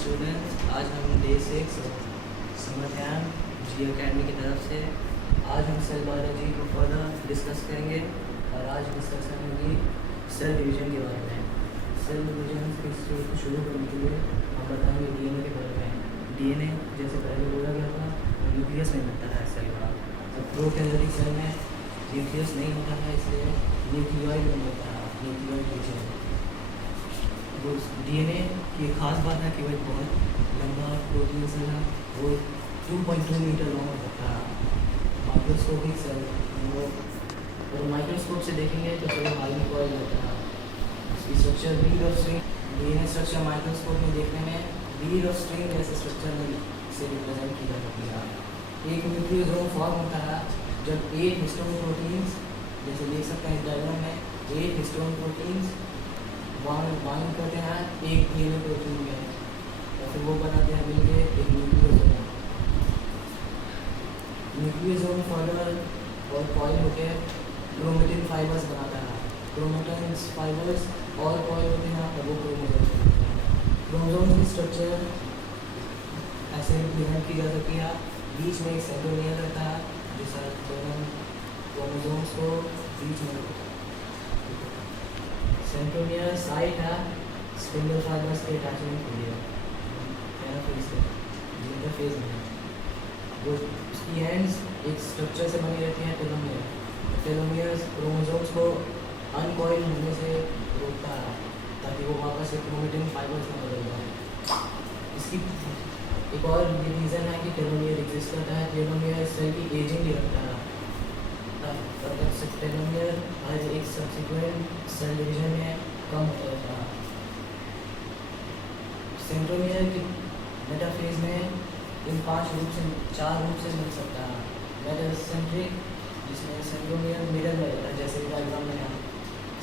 Students, आज हम day 6 summer camp जी academy की तरफ से आज हम सेल बायोलॉजी को फर्दर डिस्कस करेंगे और आज डिस्कशन होगी सेल डिवीज़न के बारे में। सेल डिवीज़न के स्टेज को शुरू करने के लिए हम बताएंगे डीएनए के बारे में। डीएनए जैसे पहले बोला गया था न्यूक्लियस में बनता है सेल का। अब प्रोकैरियोटिक सेल में न्यूक्लियस नहीं होता है, इसलिए न्यूक्लियोइड में बनता है न्यूक्लियोइड डिवीज़न। वो डीएनए की एक खास बात है कि वह बहुत लंबा प्रोटीन सेल है, वो 2.2 मीटर लॉन्ग होता है। माइक्रोस्कोपिक सेल वो और माइक्रोस्कोप से देखेंगे तो थोड़ा हाई कॉइल होता है। इसकी structure bead of string, DNA structure microscope में देखने में बीड ऑफ स्ट्रिंग जैसे स्ट्रक्चर से रिप्रेजेंट की जा सकती है। एक न्यूक्लियोसोम फॉर्म होता है जब 8 हिस्टोन प्रोटीन्स, जैसे देख सकते हैं डायग्राम में 8 हिस्टोन प्रोटीन्स बाइंड करते हैं एक डीएनए प्रोटीन में, और फिर वो बनाते हैं मिलके एक न्यूक्लियोसोम। न्यूक्लियोसोम फर्दर और कॉइल होकर क्रोमेटिन फाइबर्स बनाता है। क्रोमेटिन फाइबर्स और कॉइल होते हैं और वो क्रोमोसोम। क्रोमोसोम की स्ट्रक्चर ऐसे रिप्रेजेंट की जा सकती है, बीच में एक सेंट्रोमियर रहता है जिससे दोनों क्रोमोसोम्स को बीच में सेंट्रोमियर साइट है स्पिंडल फाइबर्स के अटैचमेंट के लिए इंटरफेस में। वो उसकी एंड्स एक स्ट्रक्चर से बनी रहती हैं टेलोमियर। टेलोमियर्स क्रोमोसोम्स को अनकॉइल होने से रोकता है ताकि वो वापस से क्रोमेटिन फाइबर्स में बदल जाए। इसकी एक और ये रीज़न है कि टेलोमियर एग्जिस्ट करता है। टेलोमियर सेल की एजिंग भी रखता है। टेलोमियर आज एक सब्सिक्वेंट सेल डिवीजन में कम होता है। सेंट्रोमियर की मेटाफेज में इन 4 रूप से मिल सकता है। मेटासेंट्रिक, जिसमें सेंट्रोमियर मिडल में रहता है जैसे डायग्राम में है।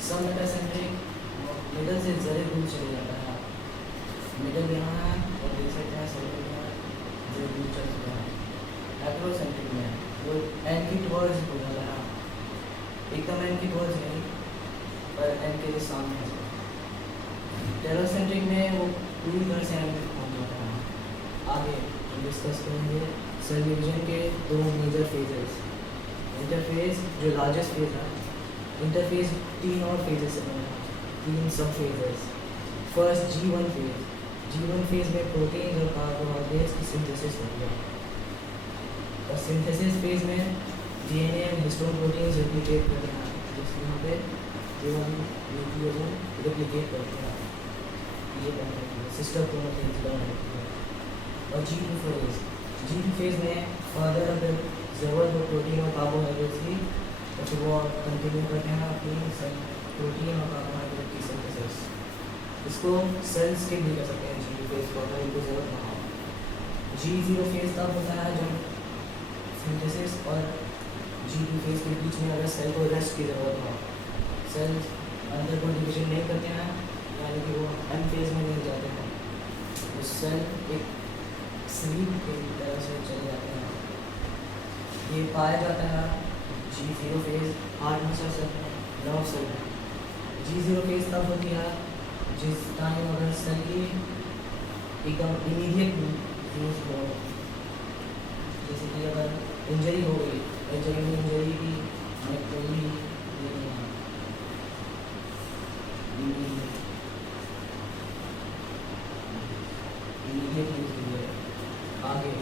सब मेटासेंट्रिक मिडल से जरे दूर चले जाता है। मिडल यहाँ है और देख सकते हैं सेंट्रोमियर जो दूर चल चुका है। एप्रोसेंट्रिक में वो एंड की टुवर्ड्स हो जाता है, एकदम एंड की टुवर्ड्स नहीं पर एंड के सामने है। टेलोसेंट्रिक में वो पूरी तरह से एंड तक पहुँच जाता है। आगे हम डिस्कस करेंगे सेल डिवीजन के 2 मेजर फेजेस। इंटरफेज जो लार्जेस्ट फेज है, इंटरफेज 3 और फेजेस से बना है, 3 सब phases. First G1 phase. G1 phase में प्रोटीन और कार्बोहाइड्रेट्स की सिंथेसिस होती है। और सिंथेसिस फेज में डीएनए और हिस्टोन प्रोटीन्स रेप्लिकेट करते हैं, जिसमें यहाँ पे केवल न्यूक्लियोसोम रेप्लिकेट करते हैं, ये बनते हैं सिस्टर क्रोमैटिन्स बनती है। और G2 फेज में फर्दर अगर ज़रूरत हो प्रोटीन और कार्बोहाइड्रेट्स की तो फिर वो कंटिन्यू करते हैं अपनी प्रोटीन और कार्बोहाइड्रेट की सिंथेसिस। इसको सेल्स के भी कर सकते हैं G2 फेज को, अगर इनको ज़रूरत ना हो। G0 फेज तब होता है जब सिंथेसिस और G2 फेज के बीच में अगर सेल को रेस्ट की ज़रूरत हो। सेल्स अंदर को डिविजन नहीं करते हैं, यानी कि वो एम फेज में नहीं जाते हैं, तो सेल एक स्लीप की तरह से चले जाते हैं। ये पाया जाता है G0 phase heart muscle cell में, नर्व सेल में। G0 फेज तब होती है जिस टाइम अगर सेल की एकदम इमीडिएट यूज हो, जैसे कि अगर इंजरी हो गई, इंजरी की इमीडिएट यूज के लिए। आगे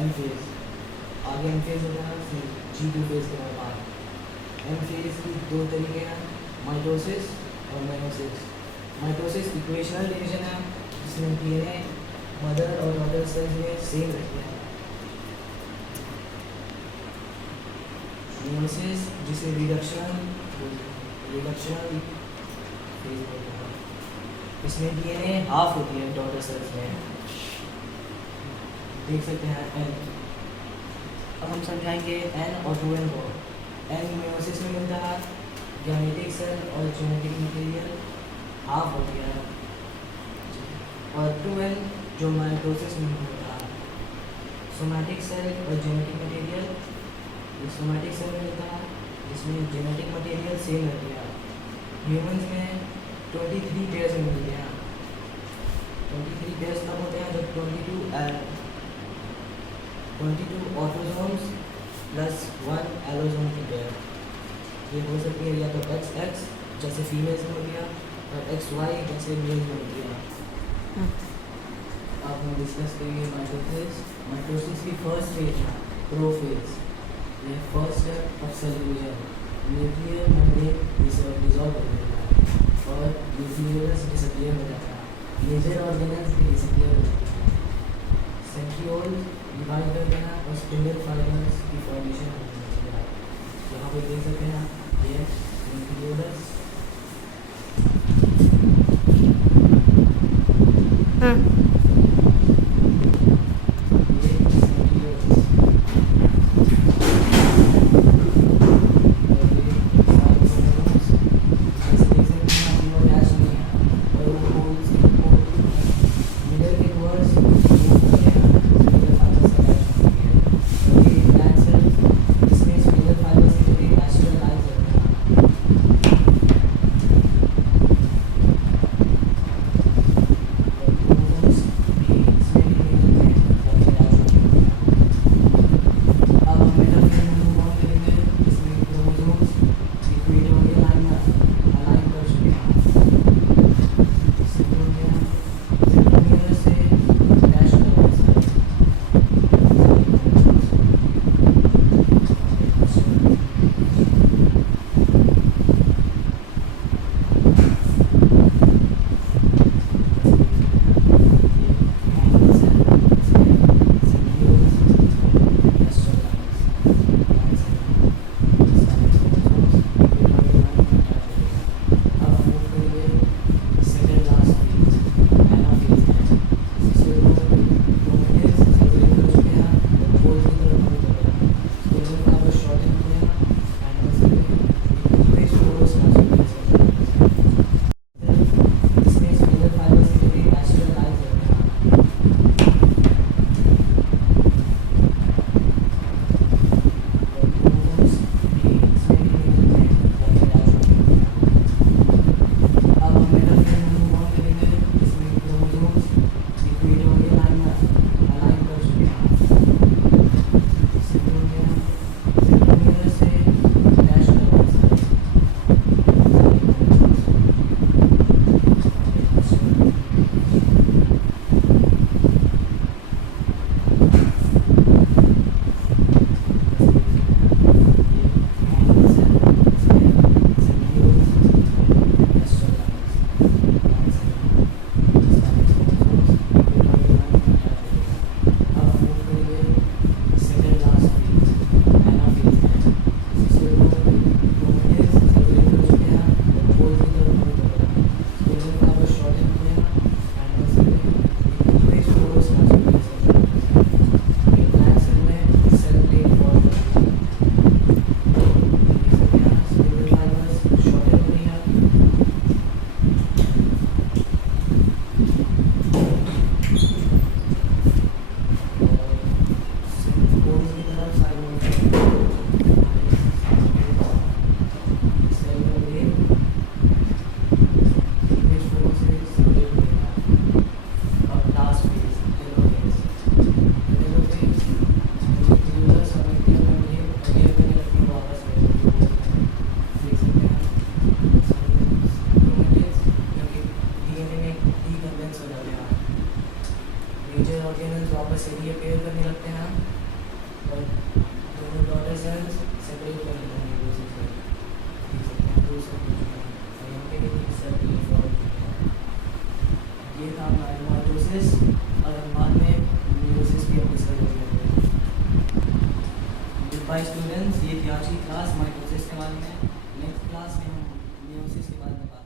एम फेज होता है फिर G2 फेज के बाद। एम फेज की 2 तरीके हैं, माइटोसिस और मेयोसिस। माइटोसिस इक्वेशनल डिवीजन है जिसमें डीएनए मदर और डॉटर सेल्स में सेम रहते हैं। मेयोसिस जिसे रिडक्शन फेज होता है, इसमें डीएनए हाफ होती है डॉटर सेल्स में, देख सकते हैं एन। अब हम समझाएंगे एन और 2n को। एन मेयोसिस में मिलता है, गैमेटिक सेल और जेनेटिक मटेरियल हाफ होती है, और 2n जो माइटोसिस में होता है, सोमैटिक सेल और जेनेटिक मटेरियल। सोमैटिक सेल में मिलता है जिसमें जेनेटिक मटेरियल सेम रहती है। ह्यूमंस में 23 पेयर्स मिलती हैं। 23 पेयर्स तब होते हैं जब 22 ऑटोसोम्स प्लस 1 एलोसोम की पेयर। ये हो सकती है या तो XX जैसे फीमेल्स में हो गया और XY जैसे मेल में हो गया। अब हम डिस्कस करेंगे माइटोसिस। माइटोसिस की फर्स्ट फेज है प्रोफेज। ये first step of cell division. Nuclear membrane dissolve हो जाता है और न्यूक्लियस डिसअपियर हो जाता है। मेजर ऑर्गेनल्स भी डिसअपियर हो जाते हैं। सेंट्रियोल डिवाइड कर देना और स्पिंडल फाइबर्स की फॉर्मेशन हो जाती है। यहाँ पे देख सकते हैं ये न्यूक्लियोलस मेजर ऑर्गेनल्स वापस से रीअपीयर करने लगते हैं और दोनों डॉटर सेल्स सेपरेट करने लगते हैं दूसरे से और यहाँ पे भी सेल फॉर्म ये था हमारा माइटोसिस और हम बाद में मेयोसिस भी अपनी डिस्कस करेंगे। गुड बाय स्टूडेंट्स, ये थी आज की क्लास माइटोसिस के बारे में। नेक्स्ट क्लास में हम मेयोसिस के बारे में बात